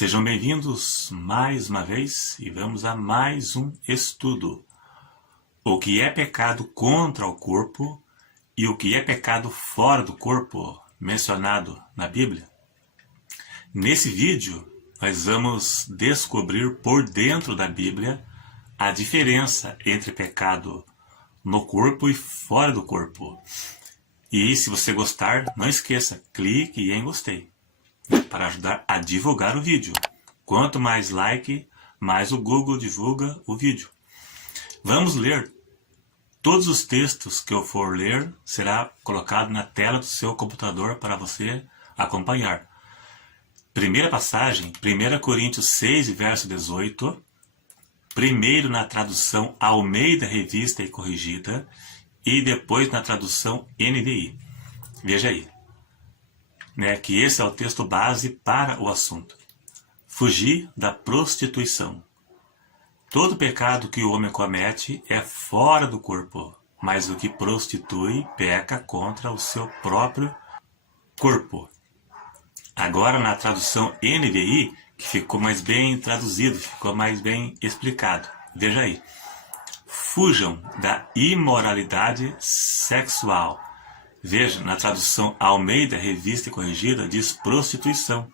Sejam bem-vindos mais uma vez e vamos a mais um estudo. O que é pecado contra o corpo e o que é pecado fora do corpo, mencionado na Bíblia. Nesse vídeo, nós vamos descobrir por dentro da Bíblia a diferença entre pecado no corpo e fora do corpo. E se você gostar, não esqueça, clique em gostei para ajudar a divulgar o vídeo. Quanto mais like, mais o Google divulga o vídeo. Vamos ler. Todos os textos que eu for ler será colocado na tela do seu computador para você acompanhar. Primeira passagem, 1 Coríntios 6, verso 18. Primeiro na tradução Almeida Revista e Corrigida e depois na tradução NVI. Veja aí, que esse é o texto base para o assunto. Fugir da prostituição. Todo pecado que o homem comete é fora do corpo, mas o que prostitui peca contra o seu próprio corpo. Agora na tradução NVI, que ficou mais bem traduzido, ficou mais bem explicado. Veja aí. Fujam da imoralidade sexual. Veja, na tradução Almeida, Revista e Corrigida, diz prostituição.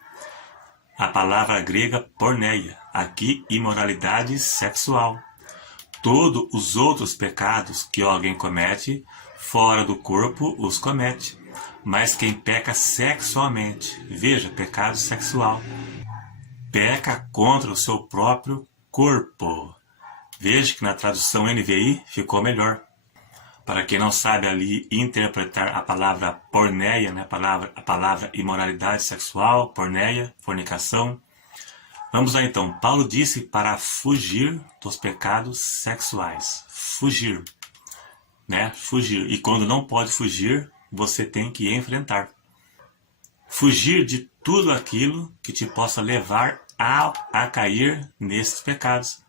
A palavra grega porneia, aqui imoralidade sexual. Todos os outros pecados que alguém comete, fora do corpo os comete. Mas quem peca sexualmente, veja, pecado sexual, peca contra o seu próprio corpo. Veja que na tradução NVI ficou melhor. Para quem não sabe ali interpretar a palavra porneia, a palavra imoralidade sexual, porneia, fornicação. Vamos lá então. Paulo disse para fugir dos pecados sexuais. Fugir. Fugir. E quando não pode fugir, você tem que enfrentar. Fugir de tudo aquilo que te possa levar a cair nesses pecados.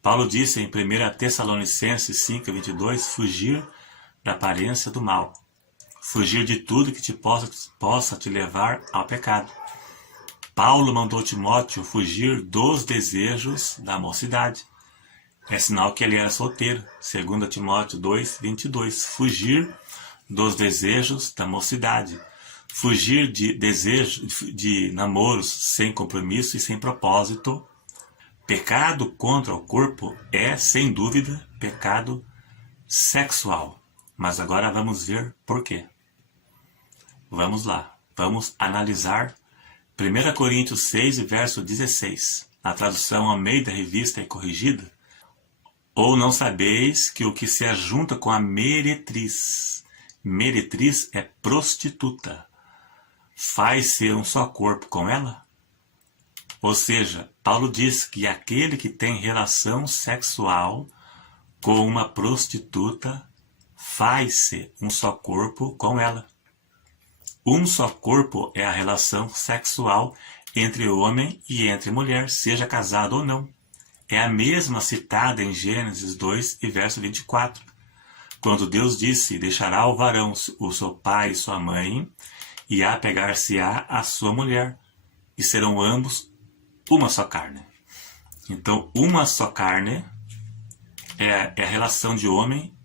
Paulo disse em 1 Tessalonicenses 5:22, fugir da aparência do mal. Fugir de tudo que te possa te levar ao pecado. Paulo mandou Timóteo fugir dos desejos da mocidade. É sinal que ele era solteiro. 2 Timóteo 2:22. Fugir dos desejos da mocidade. Fugir de desejos de namoros sem compromisso e sem propósito. Pecado contra o corpo é, sem dúvida, pecado sexual. Mas agora vamos ver por quê. Vamos lá. Vamos analisar 1 Coríntios 6, verso 16. Na tradução Almeida Revista e Corrigida. Ou não sabeis que o que se ajunta com a meretriz. Meretriz é prostituta. Faz ser um só corpo com ela? Ou seja, Paulo diz que aquele que tem relação sexual com uma prostituta faz-se um só corpo com ela. Um só corpo é a relação sexual entre homem e entre mulher, seja casado ou não. É a mesma citada em Gênesis 2 e verso 24. Quando Deus disse, deixará o varão o seu pai e sua mãe, e apegar-se-á a sua mulher, e serão ambos uma só carne. Então, uma só carne é a relação de homem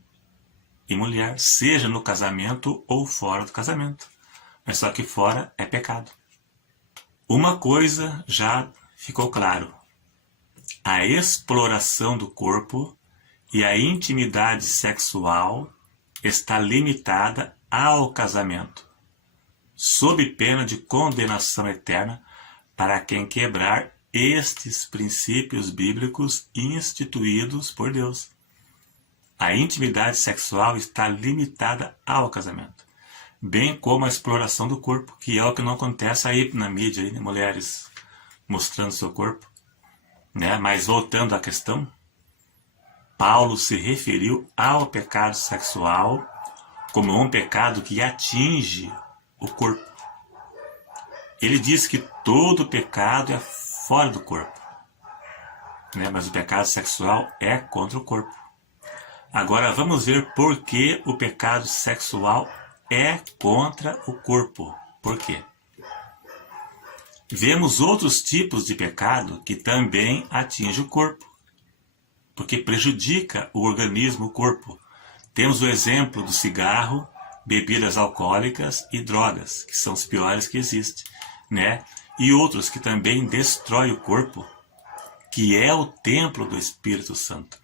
e mulher, seja no casamento ou fora do casamento. Mas só que fora é pecado. Uma coisa já ficou claro. A exploração do corpo e a intimidade sexual está limitada ao casamento, sob pena de condenação eterna para quem quebrar estes princípios bíblicos instituídos por Deus. A intimidade sexual está limitada ao casamento, bem como a exploração do corpo, que é o que não acontece aí na mídia, aí, mulheres mostrando seu corpo. Mas voltando à questão, Paulo se referiu ao pecado sexual como um pecado que atinge o corpo. Ele diz que todo pecado é fora do corpo, mas o pecado sexual é contra o corpo. Agora vamos ver por que o pecado sexual é contra o corpo. Por quê? Vemos outros tipos de pecado que também atingem o corpo, porque prejudica o organismo, o corpo. Temos o exemplo do cigarro, bebidas alcoólicas e drogas, que são os piores que existem, né? E outros que também destroem o corpo, que é o templo do Espírito Santo.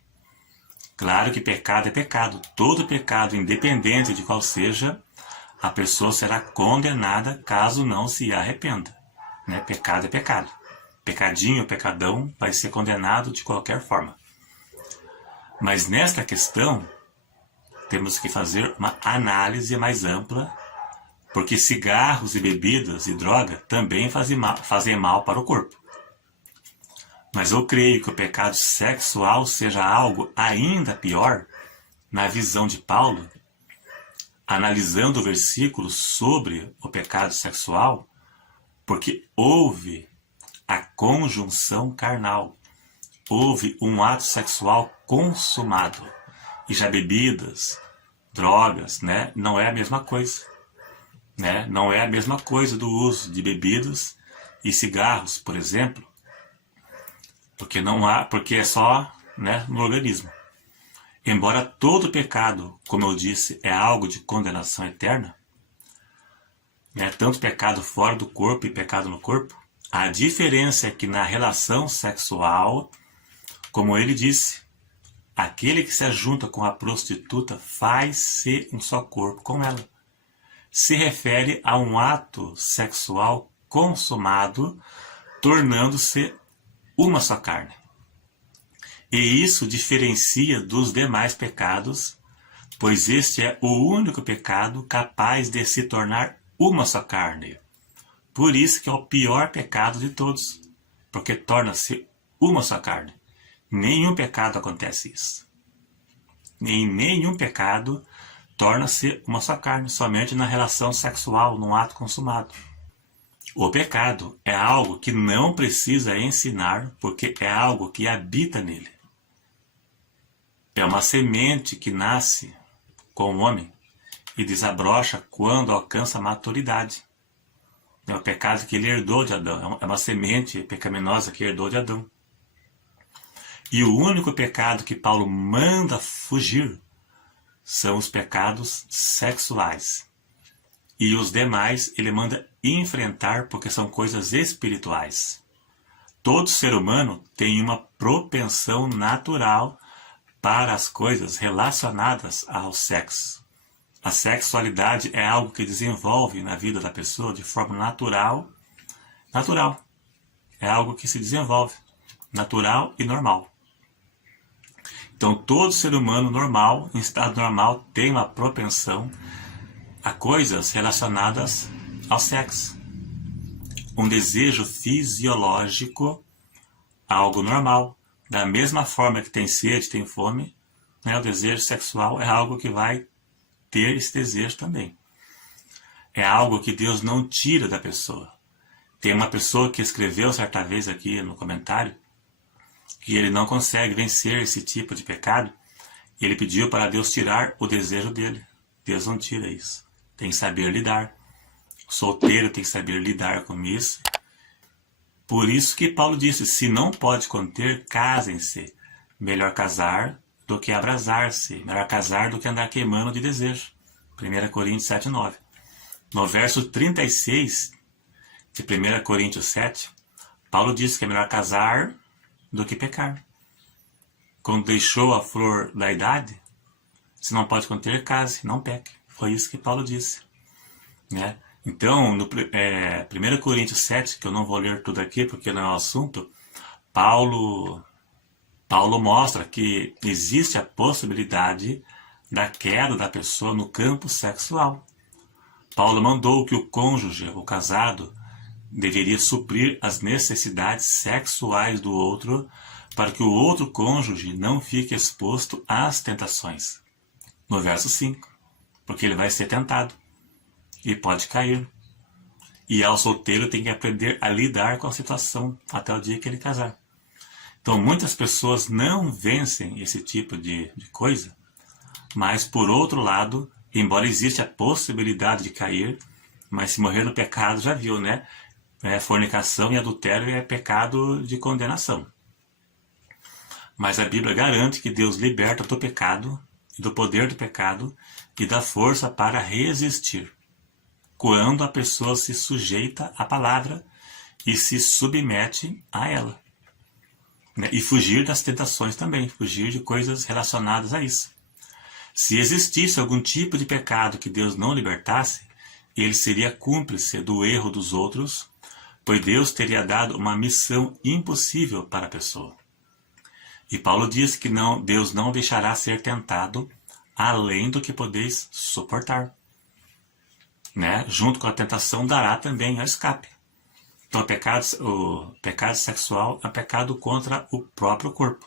Claro que pecado é pecado. Todo pecado, independente de qual seja, a pessoa será condenada caso não se arrependa. Né? Pecado é pecado. Pecadinho, pecadão, vai ser condenado de qualquer forma. Mas nesta questão, temos que fazer uma análise mais ampla, porque cigarros e bebidas e droga também fazem mal para o corpo. Mas eu creio que o pecado sexual seja algo ainda pior, na visão de Paulo, analisando o versículo sobre o pecado sexual, porque houve a conjunção carnal, houve um ato sexual consumado. E já bebidas, drogas, né, não é a mesma coisa. Né? Não é a mesma coisa do uso de bebidas e cigarros, por exemplo, porque é só, né, no organismo. Embora todo pecado, como eu disse, é algo de condenação eterna, né, tanto pecado fora do corpo e pecado no corpo, a diferença é que na relação sexual, como ele disse, aquele que se ajunta com a prostituta faz-se um só corpo com ela. Se refere a um ato sexual consumado, tornando-se uma só carne. E isso diferencia dos demais pecados, pois este é o único pecado capaz de se tornar uma só carne. Por isso que é o pior pecado de todos, porque torna-se uma só carne. Nenhum pecado acontece isso. Em nenhum pecado torna-se uma só carne, somente na relação sexual, num ato consumado. O pecado é algo que não precisa ensinar, porque é algo que habita nele. É uma semente que nasce com o homem e desabrocha quando alcança a maturidade. É o pecado que ele herdou de Adão, é uma semente pecaminosa que herdou de Adão. E o único pecado que Paulo manda fugir são os pecados sexuais. E os demais ele manda enfrentar porque são coisas espirituais. Todo ser humano tem uma propensão natural para as coisas relacionadas ao sexo. A sexualidade é algo que desenvolve na vida da pessoa de forma natural. Natural. É algo que se desenvolve. Natural e normal. Então, todo ser humano normal, em estado normal, tem uma propensão a coisas relacionadas ao sexo. Um desejo fisiológico, algo normal. Da mesma forma que tem sede, tem fome, né, o desejo sexual é algo que vai ter esse desejo também. É algo que Deus não tira da pessoa. Tem uma pessoa que escreveu certa vez aqui no comentário que ele não consegue vencer esse tipo de pecado. Ele pediu para Deus tirar o desejo dele. Deus não tira isso. Tem que saber lidar. O solteiro tem que saber lidar com isso. Por isso que Paulo disse, se não pode conter, casem-se. Melhor casar do que abrasar-se. Melhor casar do que andar queimando de desejo. 1 Coríntios 7:9. No verso 36 de 1 Coríntios 7, Paulo diz que é melhor casar do que pecar. Quando deixou a flor da idade, se não pode conter, case, não peque. Foi isso que Paulo disse. Né? Então, no 1 Coríntios 7, que eu não vou ler tudo aqui porque não é o assunto, Paulo mostra que existe a possibilidade da queda da pessoa no campo sexual. Paulo mandou que o cônjuge, o casado, deveria suprir as necessidades sexuais do outro para que o outro cônjuge não fique exposto às tentações. No verso 5, porque ele vai ser tentado e pode cair. E ao solteiro tem que aprender a lidar com a situação até o dia que ele casar. Então muitas pessoas não vencem esse tipo de coisa, mas por outro lado, embora exista a possibilidade de cair, mas se morrer no pecado, já viu, né? Fornicação e adultério é pecado de condenação. Mas a Bíblia garante que Deus liberta do pecado e do poder do pecado e dá força para resistir, quando a pessoa se sujeita à palavra e se submete a ela. E fugir das tentações também, fugir de coisas relacionadas a isso. Se existisse algum tipo de pecado que Deus não libertasse, ele seria cúmplice do erro dos outros, pois Deus teria dado uma missão impossível para a pessoa. E Paulo diz que Deus não deixará ser tentado além do que podeis suportar. Junto com a tentação dará também o escape. Então o pecado sexual é um pecado contra o próprio corpo.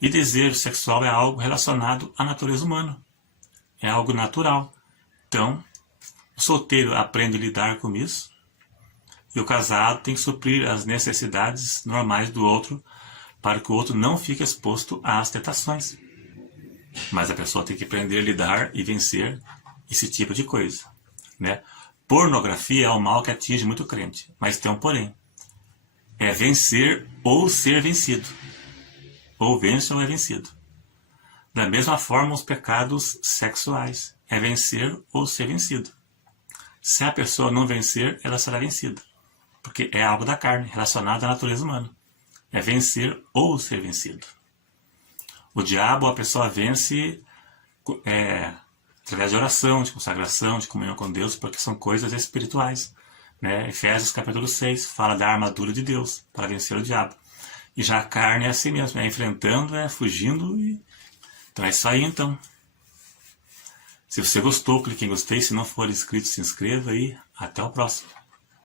E desejo sexual é algo relacionado à natureza humana. É algo natural. Então, o solteiro aprende a lidar com isso. E o casado tem que suprir as necessidades normais do outro para que o outro não fique exposto às tentações. Mas a pessoa tem que aprender a lidar e vencer esse tipo de coisa. Pornografia é um mal que atinge muito crente, mas tem um porém. É vencer ou ser vencido. Ou vence ou é vencido. Da mesma forma, os pecados sexuais. É vencer ou ser vencido. Se a pessoa não vencer, ela será vencida. Porque é algo da carne, relacionado à natureza humana. É vencer ou ser vencido. O diabo, a pessoa vence através de oração, de consagração, de comunhão com Deus, porque são coisas espirituais. Efésios capítulo 6 fala da armadura de Deus para vencer o diabo. E já a carne é assim mesmo, enfrentando, fugindo. Então é isso aí, então. Se você gostou, clique em gostei. Se não for inscrito, se inscreva e até o próximo.